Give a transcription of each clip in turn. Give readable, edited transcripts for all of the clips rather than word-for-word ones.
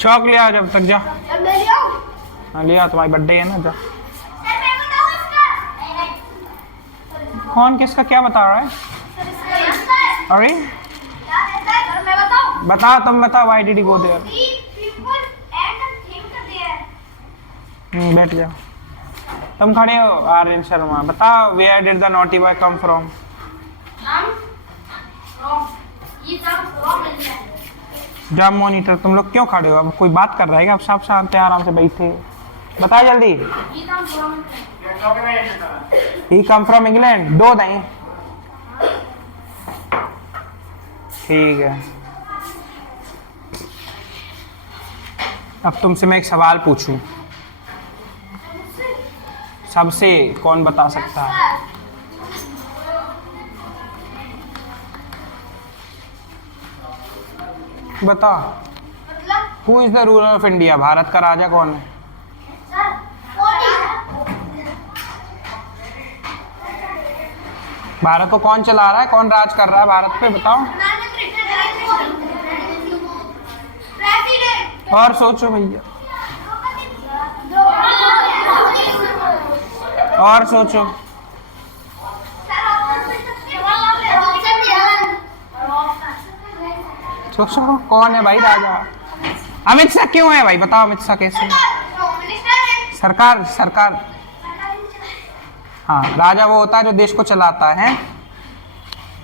चौक ले आ जब तक जा। मैं ले आऊं? हाँ ले आ, तुम्हारी बर्थडे है ना, जा। कौन किसका क्या बता रहा है? अरे बता, तुम बता। Why did you go there? बैठ जाओ। तुम खड़े हो आर्यन शर्मा, बताओ where did the naughty boy come from? जब मॉनिटर, तुम लोग क्यों खड़े हो? अब कोई बात कर रहा है क्या? अब सब शांत है, आराम से बैठे। बताओ जल्दी। ही कम फ्रॉम इंग्लैंड। दो नहीं, ठीक है। अब तुमसे मैं एक सवाल पूछूं, सबसे कौन बता सकता है? बता। Who is the ruler of India? Bharat का राजा कौन है? भारत को कौन चला रहा है? कौन राज कर रहा है भारत पे? बताओ। और सोचो भैया, और सोचो। सोचो कौन है भाई राजा? अमित शाह क्यों है भाई? बताओ अमित शाह कैसे? सरकार, सरकार। हाँ, राजा वो होता है जो देश को चलाता है।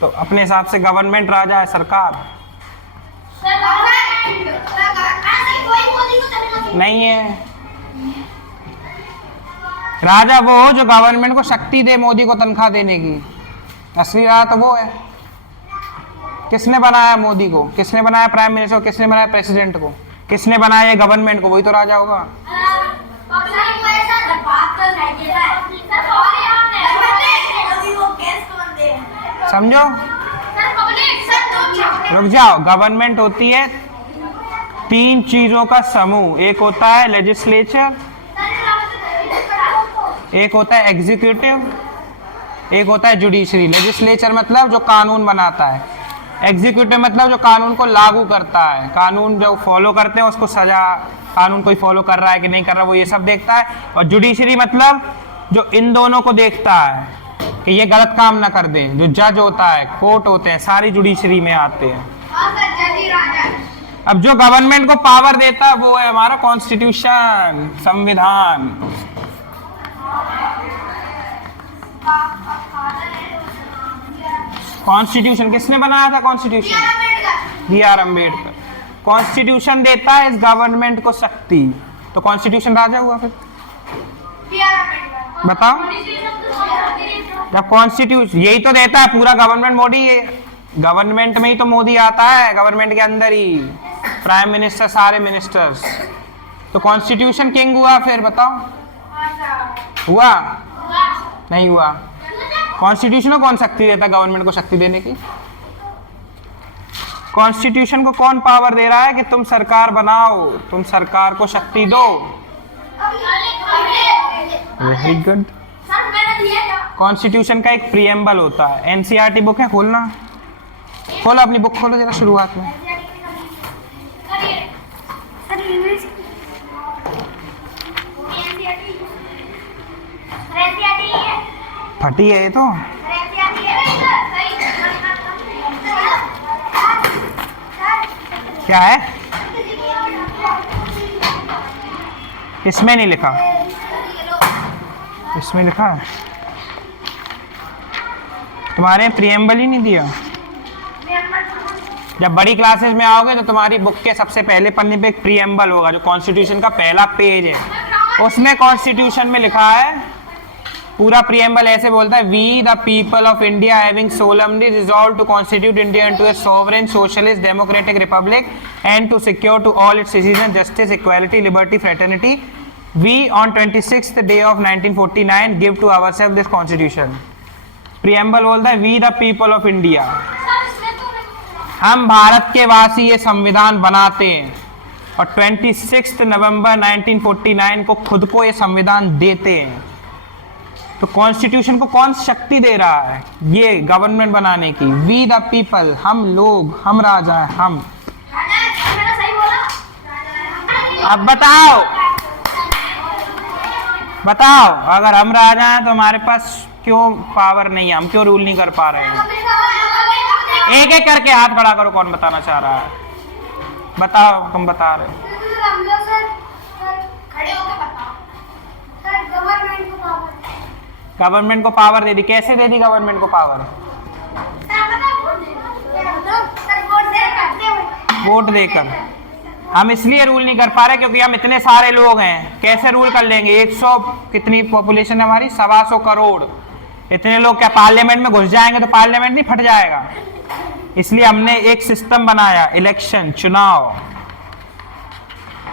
तो अपने हिसाब से गवर्नमेंट राजा है, सरकार नहीं है। राजा वो हो जो गवर्नमेंट को शक्ति दे मोदी को तनख्वाह देने की। असली राजा तो वो है। किसने बनाया मोदी को? किसने बनाया प्राइम मिनिस्टर को? किसने बनाया प्रेसिडेंट को? किसने बनाया गवर्नमेंट को? वही तो राजा होगा। समझो, रुक जाओ। गवर्नमेंट होती है तीन चीजों का समूह। एक होता है लेजिस्लेचर, एक होता है एग्जीक्यूटिव, एक होता है जुडिशरी। लेजिस्लेचर मतलब जो कानून बनाता है, एग्जीक्यूटिव मतलब जो कानून को लागू करता है। कानून जो फॉलो करते हैं उसको सजा, कानून कोई फॉलो कर रहा है कि नहीं कर रहा, वो ये सब देखता है। और जुडिशरी मतलब जो इन दोनों को देखता है कि ये गलत काम ना कर दें। जो जज होता है, कोर्ट होते हैं, सारी जुडिशरी में आते हैं। अब जो गवर्नमेंट को पावर देता है वो है हमारा कॉन्स्टिट्यूशन, संविधान। कॉन्स्टिट्यूशन किसने बनाया था? Constitution B.R. अम्बेडकर। कॉन्स्टिट्यूशन देता है इस गवर्नमेंट को शक्ति। तो कॉन्स्टिट्यूशन राजा हुआ फिर? बताओ। जब कॉन्स्टिट्यूशन यही तो देता है, पूरा गवर्नमेंट मोदी है। गवर्नमेंट में ही तो मोदी आता है, गवर्नमेंट के अंदर ही प्राइम मिनिस्टर, सारे मिनिस्टर्स। तो कॉन्स्टिट्यूशन किंग हुआ फिर? बताओ, हुआ? नहीं हुआ। कॉन्स्टिट्यूशन को कौन शक्ति देता है गवर्नमेंट को शक्ति देने की? कॉन्स्टिट्यूशन को कौन पावर दे रहा है कि तुम सरकार बनाओ, तुम सरकार को शक्ति दो? Very good. कॉन्स्टिट्यूशन का एक प्रीएम्बल होता है। एनसीईआरटी बुक है, खोलना। खोलो अपनी बुक, खोलो जरा शुरुआत में। फटी है ये तो। क्या है इसमें? नहीं लिखा, इसमें लिखा है। तुम्हारे प्रीएम्बल ही नहीं दिया। जब बड़ी क्लासेस में आओगे तो तुम्हारी बुक के सबसे पहले पन्ने पे एक प्रीएम्बल होगा जो कॉन्स्टिट्यूशन का पहला पेज है। उसमें कॉन्स्टिट्यूशन में लिखा है, पूरा प्रीएम्बल ऐसे बोलता है, we the people of India having solemnly resolved to constitute India into a sovereign socialist democratic republic and to secure to all its citizen justice, equality, liberty, fraternity, we on 26th day of 1949 give to ourselves this constitution. Preamble बोलता है we the people of India, हम भारत के वासी ये संविधान बनाते हैं और 26 नवंबर 1949 को खुद को ये संविधान देते हैं। तो कॉन्स्टिट्यूशन को कौन शक्ति दे रहा है ये गवर्नमेंट बनाने की? वी द पीपल, हम लोग, हम राजा हैं, हम। अब बताओ बताओ, अगर हम राजा हैं तो हमारे पास क्यों पावर नहीं है, हम क्यों रूल नहीं कर पा रहे हैं? एक एक करके हाथ खड़ा करो, कौन बताना चाह रहा है? बताओ, तुम बता रहे हो। गवर्नमेंट को पावर दे दी, कैसे दे दी गवर्नमेंट को पावर? वोट देकर। हम इसलिए रूल नहीं कर पा रहे क्योंकि हम इतने सारे लोग हैं, कैसे रूल कर लेंगे? 100 कितनी पॉपुलेशन है हमारी, 125 करोड़। इतने लोग क्या पार्लियामेंट में घुस जाएंगे तो पार्लियामेंट नहीं फट जाएगा? इसलिए हमने एक सिस्टम बनाया, इलेक्शन, चुनाव।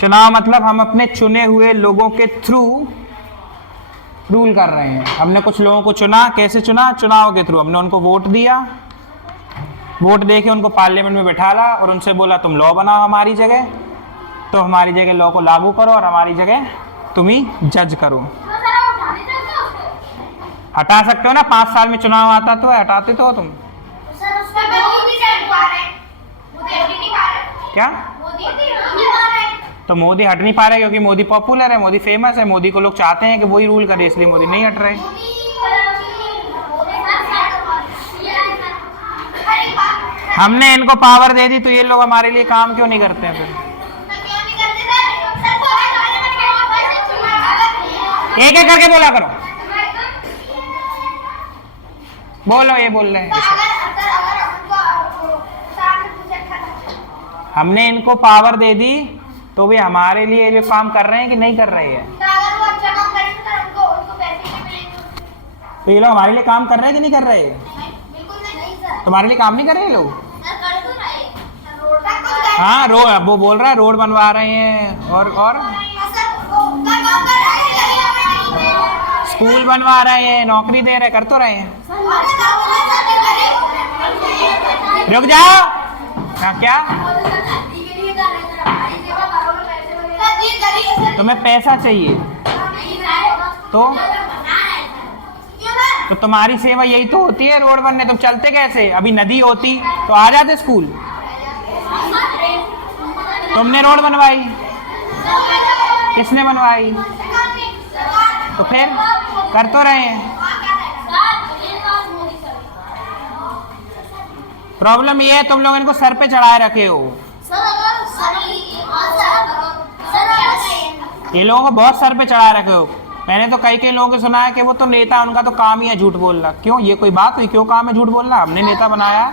चुनाव मतलब हम अपने चुने हुए लोगों के थ्रू रूल कर रहे हैं। हमने कुछ लोगों को चुना, कैसे चुना? चुनाव के थ्रू। हमने उनको वोट दिया, वोट दे के उनको पार्लियामेंट में बैठाला और उनसे बोला तुम लॉ बनाओ हमारी जगह, तो हमारी जगह लॉ को लागू करो और हमारी जगह तुम ही जज करो। हटा सकते हो ना, 5 साल में चुनाव आता तो है, हटाते तो हो तुम। क्या? तो मोदी हट नहीं पा रहे क्योंकि मोदी पॉपुलर है, मोदी फेमस है, मोदी को लोग चाहते हैं कि वही रूल करे, इसलिए मोदी नहीं हट रहे। हमने इनको पावर दे दी तो ये लोग हमारे लिए काम क्यों नहीं करते हैं फिर? एक एक करके बोला करो। बोलो, ये बोल रहे हैं। हमने इनको पावर दे दी तो भी हमारे लिए ये काम कर रहे हैं कि नहीं कर रहे हैं? तो ये लोग हमारे लिए काम कर रहे हैं कि नहीं कर रहे हैं? तुम्हारे लिए काम नहीं कर रहे हैं लोग? हाँ, वो बोल रहा है रोड बनवा रहे हैं और स्कूल बनवा रहे हैं, नौकरी दे रहे, कर तो रहे हैं। रुक जाओ। हाँ, क्या? तुम्हें पैसा चाहिए तो तुम्हारी सेवा यही तो होती है, रोड बनने। तुम चलते कैसे? अभी नदी होती तो आ जाते स्कूल। तुमने रोड बनवाई, किसने बनवाई? तो फिर कर तो रहे हैं। प्रॉब्लम ये है तुम लोग इनको सर पे चढ़ाए रखे हो। ये लोगों को बहुत सर पे चढ़ाए रखे हो। मैंने तो कई लोगों को सुना है कि वो तो नेता, उनका तो काम ही है झूठ बोलना। क्यों? ये कोई बात हुई? क्यों काम है झूठ बोलना? हमने नेता बनाया,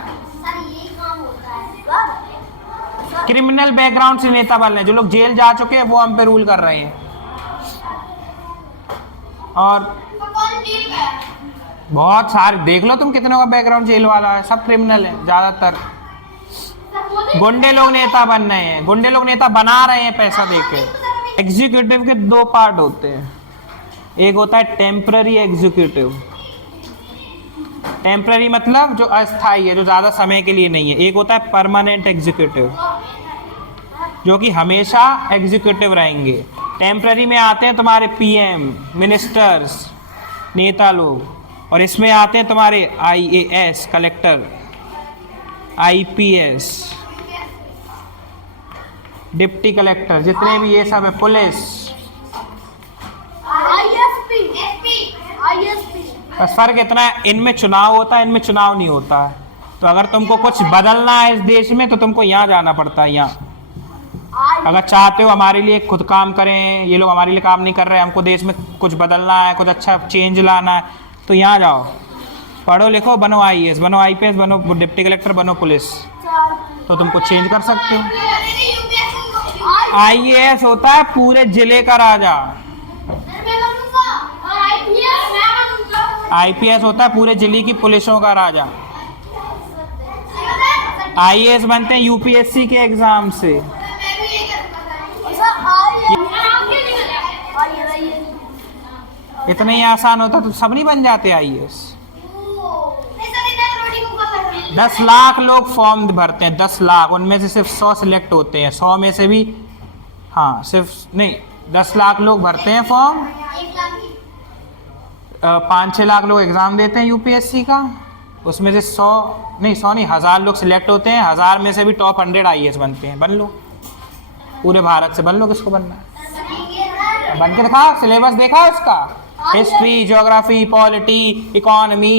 क्रिमिनल बैकग्राउंड से नेता बन रहे हैं। जो लोग जेल जा चुके हैं वो हम पे रूल कर रहे हैं। और बहुत सारे देख लो तुम, कितनों का बैकग्राउंड जेल वाला है, सब क्रिमिनल है ज्यादातर। गुंडे लोग नेता बन रहे हैं, गुंडे लोग नेता बना रहे हैं पैसा देके। एग्जीक्यूटिव के 2 पार्ट होते हैं, एक होता है टेम्पररी एग्जीक्यूटिव। टेम्पररी मतलब जो अस्थायी है, जो ज्यादा समय के लिए नहीं है। एक होता है परमानेंट एग्जीक्यूटिव, जो कि हमेशा एग्जीक्यूटिव रहेंगे। टेम्पररी में आते हैं तुम्हारे पीएम, मिनिस्टर्स, नेता लोग, और इसमें आते हैं तुम्हारे IAS, collector, IPS, deputy collector, जितने भी ये सब है, पुलिस, बस फर्क इतना है, इनमें चुनाव होता है, इनमें चुनाव नहीं होता है। तो अगर तुमको कुछ बदलना है इस देश में तो तुमको यहाँ जाना पड़ता है। यहाँ अगर चाहते हो हमारे लिए खुद काम करें, ये लोग हमारे लिए काम नहीं कर रहे, हमको देश में कुछ बदलना है, कुछ अच्छा चेंज लाना है, तो यहाँ जाओ, पढ़ो लिखो, बनो आईएएस, बनो आईपीएस, बनो डिप्टी कलेक्टर, बनो पुलिस, तो तुमको चेंज कर सकते हो। आईएएस होता है पूरे जिले का राजा, आईपीएस होता है पूरे जिले की पुलिसों का राजा। आईएएस बनते हैं यूपीएससी के एग्जाम से। इतना ही आसान होता तो सब नहीं बन जाते आईएएस। 10 लाख लोग फॉर्म भरते हैं, 10 लाख, उनमें से सिर्फ 100 सिलेक्ट होते हैं। 100 में से भी, हाँ, सिर्फ नहीं, 10 लाख लोग भरते हैं फॉर्म, 5-6 लाख लोग एग्जाम देते हैं यूपीएससी का, उसमें से 100 नहीं 1000 लोग सिलेक्ट होते हैं। 1000 में से भी टॉप 100 आईएएस बनते हैं। बन लो, पूरे भारत से बन लो, किसको बनना है बन के दिखाओ। सिलेबस देखा उसका, history, geography, polity, economy,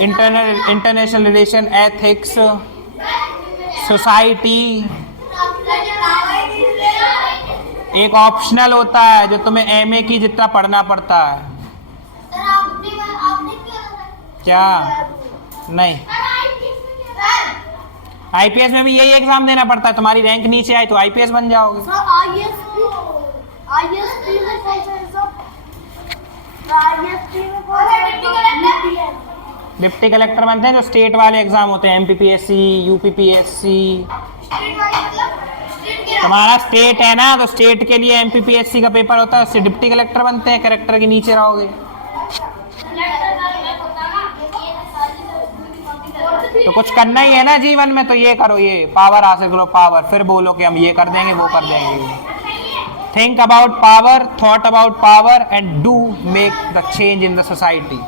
international relation, ethics, society. एक ऑप्शनल होता है जो तुम्हें एमए की जितना पढ़ना पड़ता है। क्या नहीं, आईपीएस में भी यही एग्जाम देना पड़ता है। तुम्हारी रैंक नीचे आई तो आईपीएस बन जाओगे। डिप्टी कलेक्टर बनते हैं जो स्टेट वाले एग्जाम होते हैं, एमपीपीएससी, यूपीपीएससी। तुम्हारा स्टेट है ना, तो स्टेट के लिए एमपीपीएससी का पेपर होता है, उससे डिप्टी कलेक्टर बनते हैं, कलेक्टर के नीचे रहोगे। तो कुछ करना ही है ना जीवन में, तो ये करो, ये पावर हासिल करो, पावर, फिर बोलो कि हम ये कर देंगे वो कर देंगे। Think about power, thought about power and do make the change in the society.